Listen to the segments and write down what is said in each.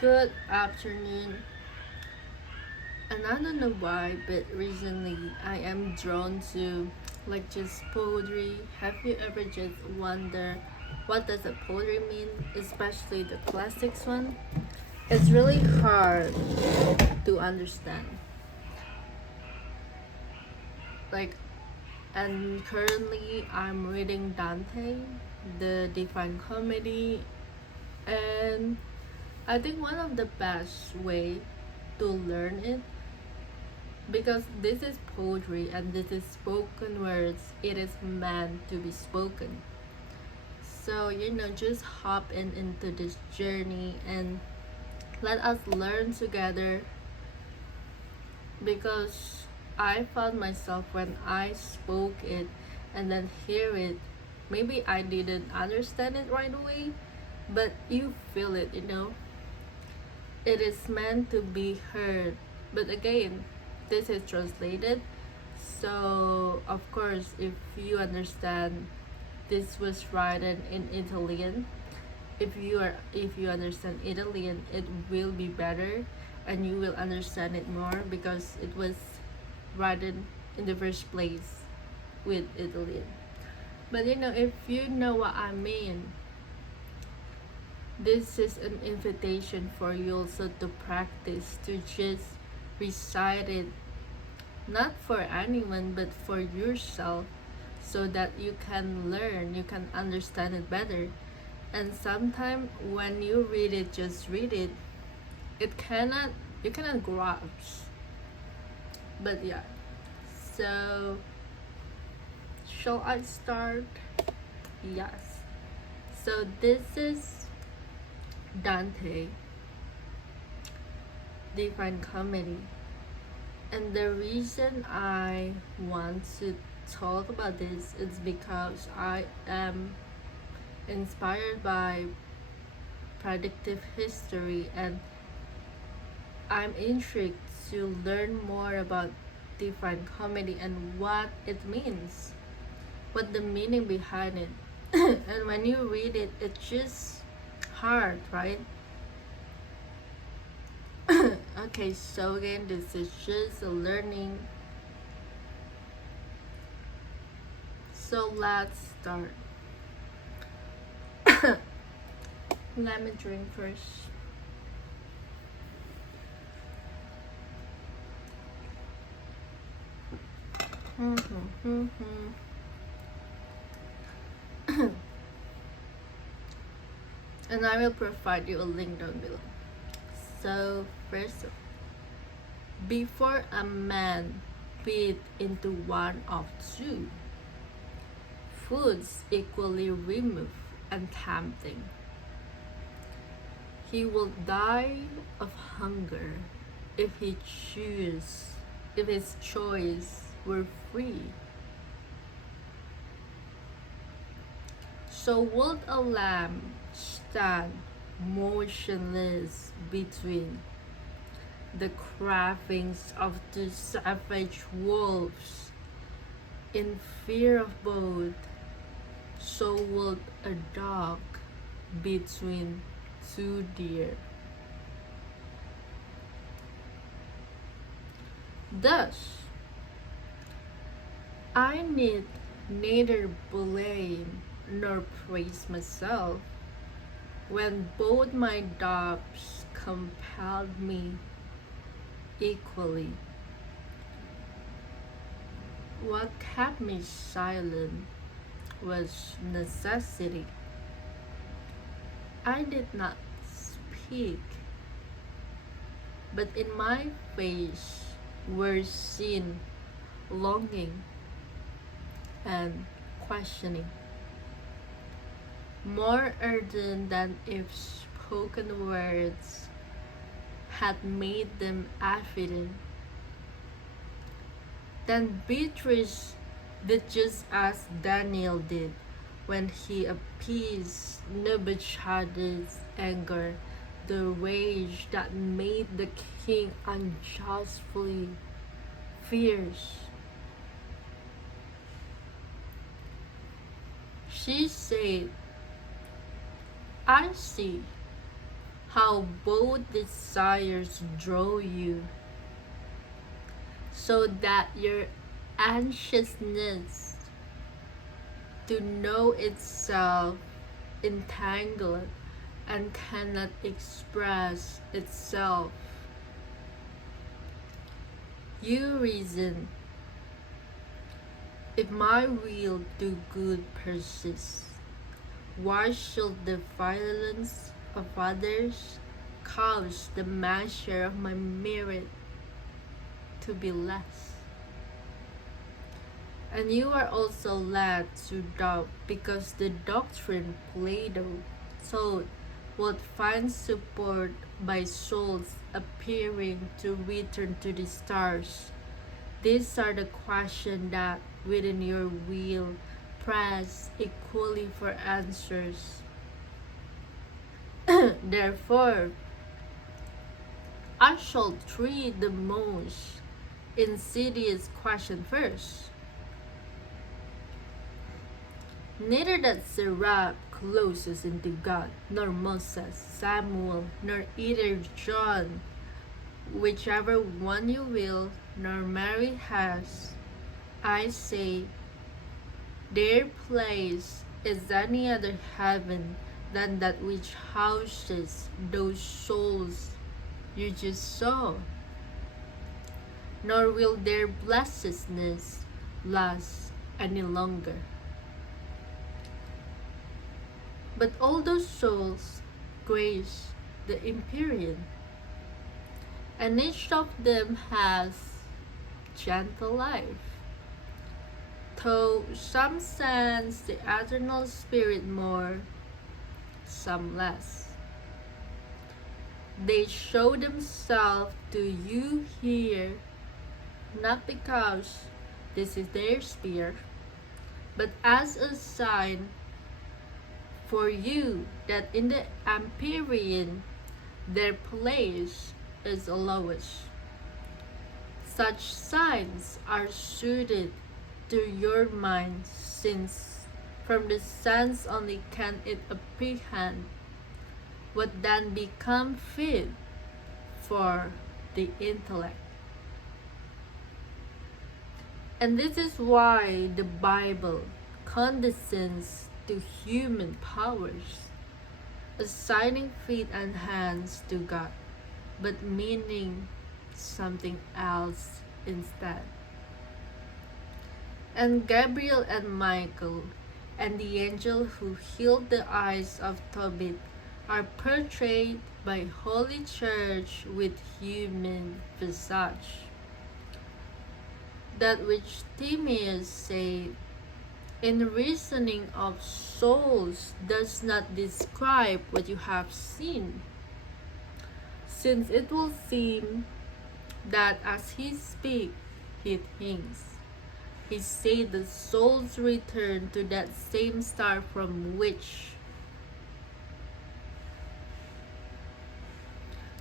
Good afternoon. And I don't know why, but recently I am drawn to just poetry. Have you ever just wonder what does a poetry mean, especially the classics one? It's really hard to understand. Like, and currently I'm reading Dante, the Divine Comedy, and I think one of the best way to learn it, because this is poetry and this is spoken words, it is meant to be spoken. So just hop into this journey and let us learn together, because I found myself when I spoke it and then hear it, maybe I didn't understand it right away, but you feel it. It is meant to be heard. But again, this is translated. So, of course, if you understand this was written in Italian, if you understand Italian, it will be better and you will understand it more because it was written in the first place with Italian. But if you know what I mean, this is an invitation for you also to practice, to just recite it, not for anyone but for yourself, so that you can learn, you can understand it better. And sometimes when you read it, just read it, you cannot grasp. But yeah, so shall I start? Yes. So this is Dante, Divine Comedy. And the reason I want to talk about this is because I am inspired by predictive history, and I'm intrigued to learn more about Divine Comedy and what it means, what the meaning behind it. And when you read it, it's just hard, right? Okay, so again, this is just a learning. So let's start. Let me drink first. And I will provide you a link down below. So first, before a man bit into one of two foods equally removed and tempting, he will die of hunger if if his choice were free. So would a lamb stand motionless between the cravings of two savage wolves in fear of both? So would a dog between two deer. Thus, I need neither blame nor praise myself when both my doubts compelled me equally. What kept me silent was necessity. I did not speak, but in my face were seen longing and questioning, more ardent than if spoken words had made them evident. Then Beatrice did just as Daniel did when he appeased Nebuchadnezzar's anger, the rage that made the king unjustly fierce. She said, I see, how both desires draw you, so that your anxiousness to know itself entangled and cannot express itself. You reason, if my will do good persist, why should the violence of others cause the measure of my merit to be less? And you are also led to doubt because the doctrine Plato taught would find support by souls appearing to return to the stars. These are the questions that within your will press equally for answers. Therefore, I shall treat the most insidious question first. Neither that Seraph closes into God, nor Moses, Samuel, nor either John, whichever one you will, nor Mary has, I say, their place is any other heaven than that which houses those souls you just saw, nor will their blessedness last any longer. But all those souls grace the Empyrean, and each of them has gentle life, though some sense the eternal spirit more, some less. They show themselves to you here, not because this is their sphere, but as a sign for you that in the Empyrean their place is lowest. Such signs are suited to your mind, since from the sense only can it apprehend what then become fit for the intellect. And this is why the Bible condescends to human powers, assigning feet and hands to God, but meaning something else instead. And Gabriel and Michael and the angel who healed the eyes of Tobit are portrayed by Holy Church with human visage. That which Timaeus said, in reasoning of souls, does not describe what you have seen, since it will seem that as he speaks, he thinks. He said the souls return to that same star from which.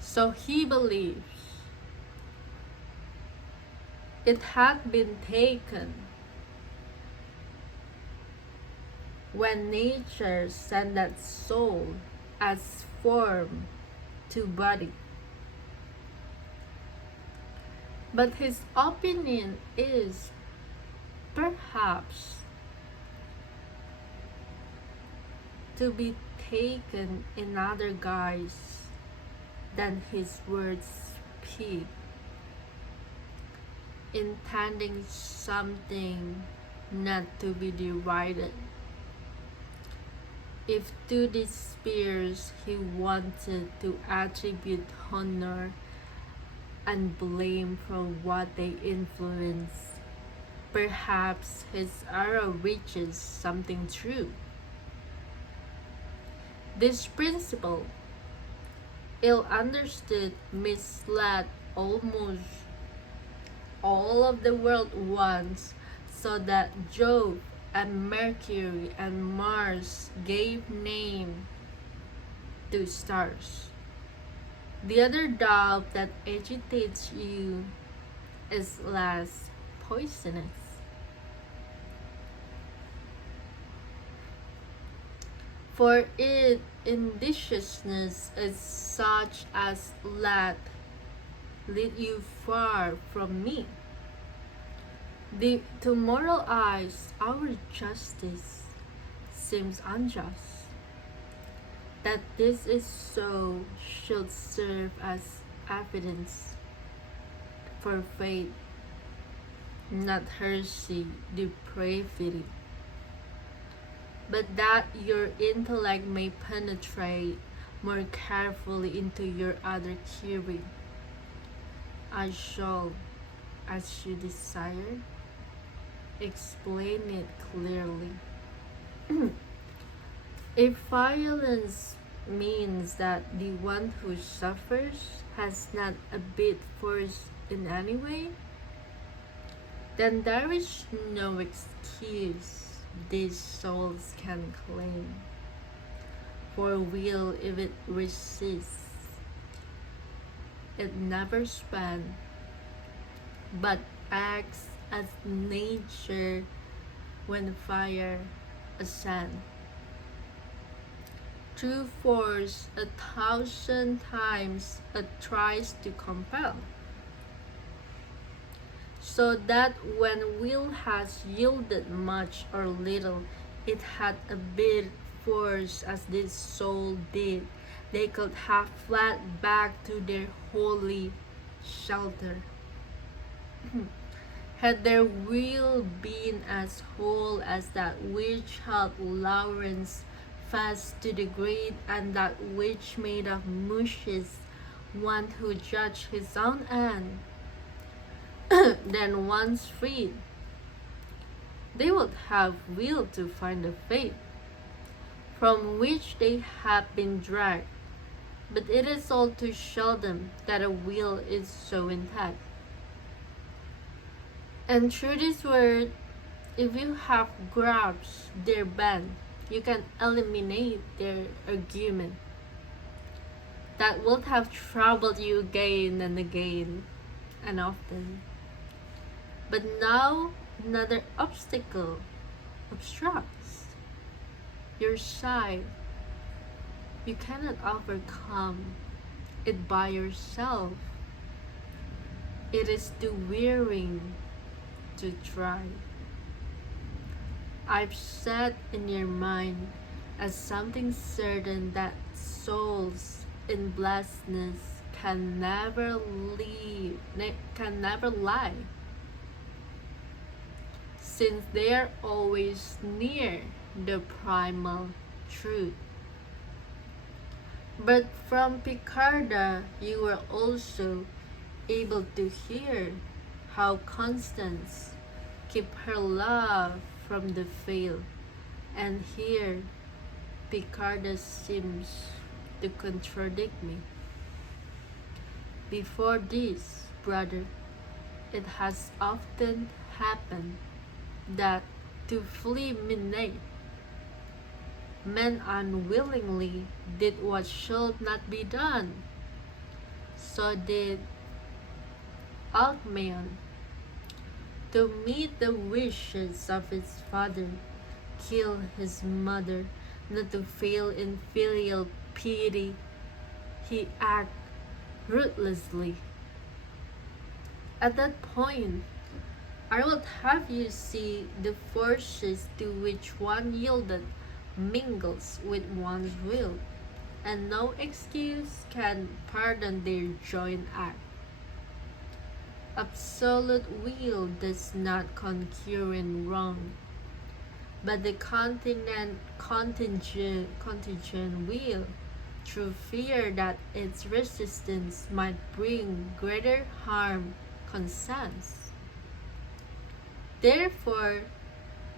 So he believes it had been taken when nature sent that soul as form to body. But his opinion is perhaps to be taken in other guise than his words speak, intending something not to be derided. If to these spheres he wanted to attribute honor and blame for what they influence, perhaps his arrow reaches something true. This principle, ill understood, misled almost all of the world once, so that Jove and Mercury and Mars gave name to stars. The other doubt that agitates you is less poisonous. For it indeciousness is such as lead you far from me. To moral eyes, our justice seems unjust. That this is so should serve as evidence for faith, not heresy, depravity, but that your intellect may penetrate more carefully into your other hearing. I shall, as you desire, explain it clearly. If violence means that the one who suffers has not a bit force in any way, then there is no excuse these souls can claim. For will, if it resists, it never spans, but acts as nature when fire ascends. Through force 1,000 times it tries to compel, so that when will has yielded much or little, it had a bit force as this soul did, they could have fled back to their holy shelter. Had their will been as whole as that which held Lawrence fast to the grate, and that which made of mushes one who judged his own end, then once freed, they would have will to find the faith from which they have been dragged. But it is all too seldom that a will is so intact. And through this word, if you have grasped their bend, you can eliminate their argument that would have troubled you again and again and often. But now another obstacle obstructs your sight. You cannot overcome it by yourself. It is too wearying to try. I've set in your mind as something certain that souls in blessedness can never lie, since they are always near the primal truth. But from Picarda you were also able to hear how Constance keep her love from the veil, and here Picarda seems to contradict me. Before this, brother, it has often happened that to flee midnight, men unwillingly did what should not be done. So did Alcmaeon, to meet the wishes of his father, kill his mother, not to fail in filial piety. He acted ruthlessly. At that point, I would have you see the forces to which one yielded mingles with one's will, and no excuse can pardon their joint act. Absolute will does not concur in wrong, but the contingent will, through fear that its resistance might bring greater harm, consents. Therefore,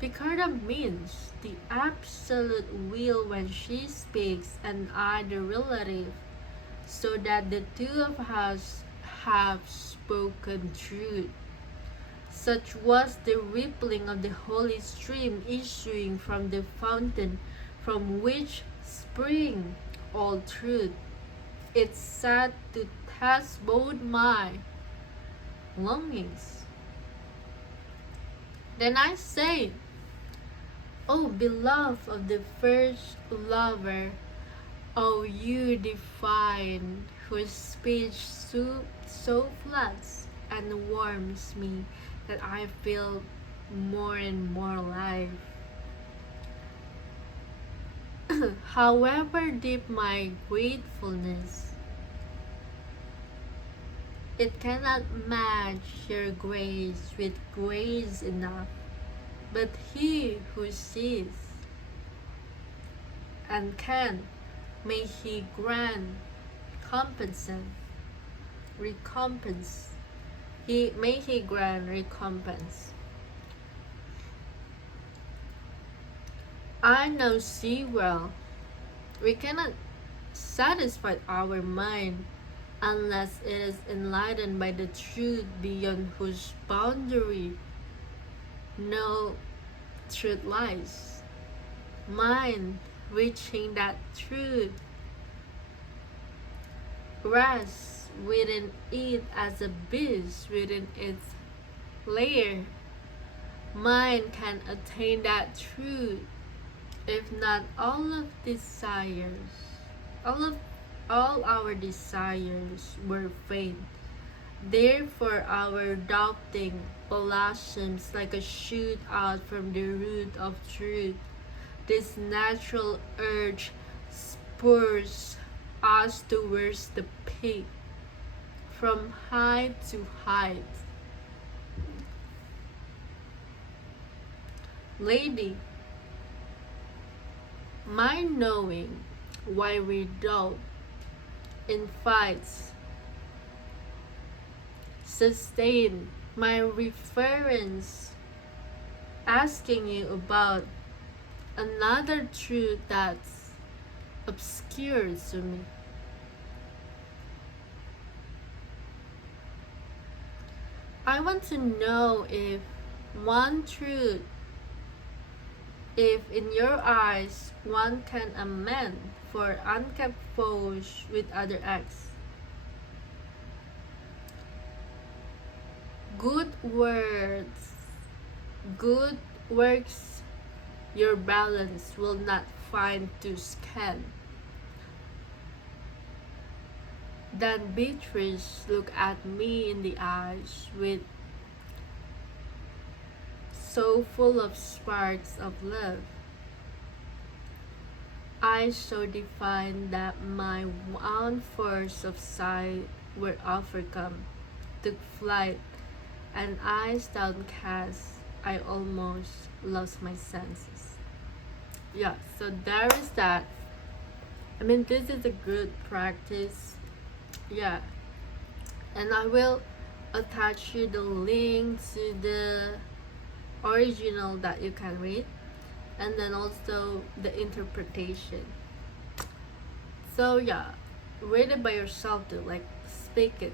Picarda means the absolute will when she speaks, and I the relative, so that the two of us have spoken truth. Such was the rippling of the holy stream issuing from the fountain from which spring all truth. It sat to test both my longings. Then I say, O beloved of the first lover, Oh, you divine, whose speech so floods and warms me that I feel more and more alive. However deep my gratefulness, it cannot match your grace with grace enough. But he who sees and can, may he grant compensation, recompense. May he grant recompense. I now see well, we cannot satisfy our mind unless it is enlightened by the truth beyond whose boundary no truth lies. Mind reaching that truth rests within it as a beast within its lair. Mind can attain that truth if not all of desires, all of all our desires were vain. Therefore our doubting blossoms like a shoot out from the root of truth. This natural urge spurs us towards the peak, from height to height. Lady, my knowing why we doubt in fights sustain my reference asking you about another truth that's obscure to me. I want to know if one truth, if in your eyes one can amend for unkept foes with other acts. Good words, good works, your balance will not find too scant. Then Beatrice looked at me in the eyes with so full of sparks of love. Eyes so defined that my own force of sight were overcome, took flight, and eyes downcast, I almost lost my senses. Yeah, so there is that. I mean, this is a good practice. Yeah, and I will attach you the link to the original that you can read, and then also the interpretation. So yeah, read it by yourself to like speak it.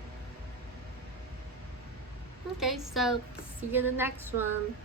Okay, so see you in the next one.